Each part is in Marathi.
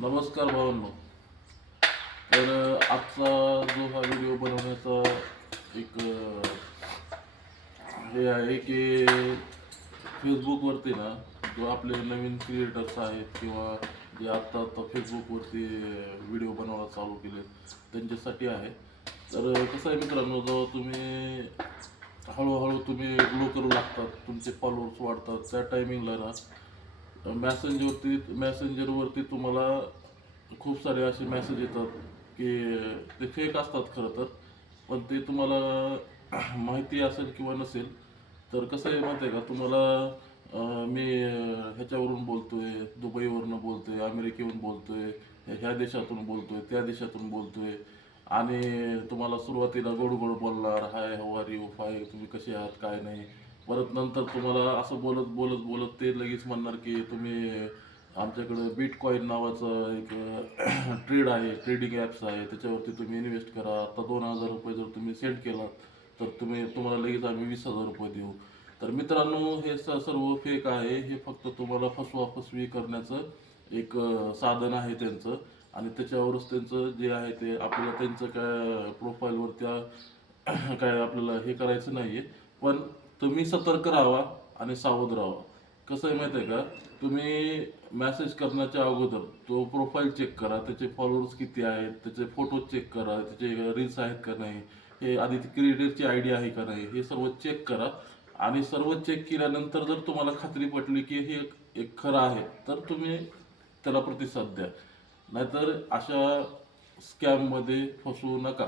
नमस्कार भावांनो. तर आजचा जो हा व्हिडिओ बनवण्याचा एक हे आहे की फेसबुकवरती ना, जो आपले नवीन क्रिएटर्स आहेत किंवा जे आत्ता आत्ता फेसबुकवरती व्हिडिओ बनवायला चालू केले त्यांच्यासाठी आहे. तर कसं आहे मित्रांनो, जेव्हा तुम्ही हळूहळू तुम्ही ग्रो करू लागतात, तुमचे फॉलोअर्स वाढतात, त्या टायमिंगला ना मेसेंजरवरती तुम्हाला खूप सारे असे मेसेज येतात की ते फेक असतात खरं तर. पण ते तुम्हाला माहिती असेल किंवा नसेल, तर कसं आहे माहिती आहे का तुम्हाला, मी ह्याच्यावरून बोलतोय, दुबईवरून बोलतोय, अमेरिकेहून बोलतोय, ह्या देशातून बोलतोय, त्या देशातून बोलतोय, आणि तुम्हाला सुरुवातीला गोड गोड बोलणार, हाय हाऊ आर यू, फाय, तुम्ही कसे आहात, काय नाही. परत नंतर तुम्हाला असं बोलत बोलत बोलत ते लगेच म्हणणार की तुम्ही आमच्याकडं बिटकॉईन नावाचं एक ट्रेडिंग ॲप्स आहे, त्याच्यावरती तुम्ही इन्व्हेस्ट करा. आता 2,000 रुपये जर तुम्ही सेंड केला तर तुम्हाला लगेच आम्ही 20,000 रुपये देऊ. तर मित्रांनो, हे सर्व फेक आहे. हे फक्त तुम्हाला फसवी करण्याचं एक साधन आहे त्यांचं. आणि त्याच्यावरच त्यांचं जे आहे ते आपल्याला त्यांचं काय प्रोफाईलवर त्या काय आपल्याला हे करायचं नाही आहे. पण तुम्ही सतर्क राहावा आणि सावध राहावा. कसं आहे माहिती आहे का, तुम्ही मेसेज करण्याच्या अगोदर तो प्रोफाईल चेक करा, त्याचे फॉलोअर्स किती आहेत, त्याचे फोटो चेक करा, त्याचे रील्स आहेत का नाही, हे आधी क्रिएटरची आय डी आहे का नाही, हे सर्व चेक करा. आणि सर्व चेक केल्यानंतर जर तुम्हाला खात्री पटली की हे एक खरं आहे, तर तुम्ही त्याला प्रतिसाद द्या. नाहीतर अशा स्कॅममध्ये फसवू नका,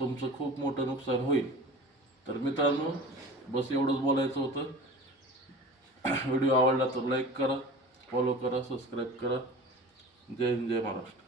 तुमचं खूप मोठं नुकसान होईल. तर मित्रांनो, बस एवढंच बोलायचं होतं. व्हिडिओ आवडला तर लाईक करा, फॉलो करा, सबस्क्राईब करा. जय हिंद, जय महाराष्ट्र.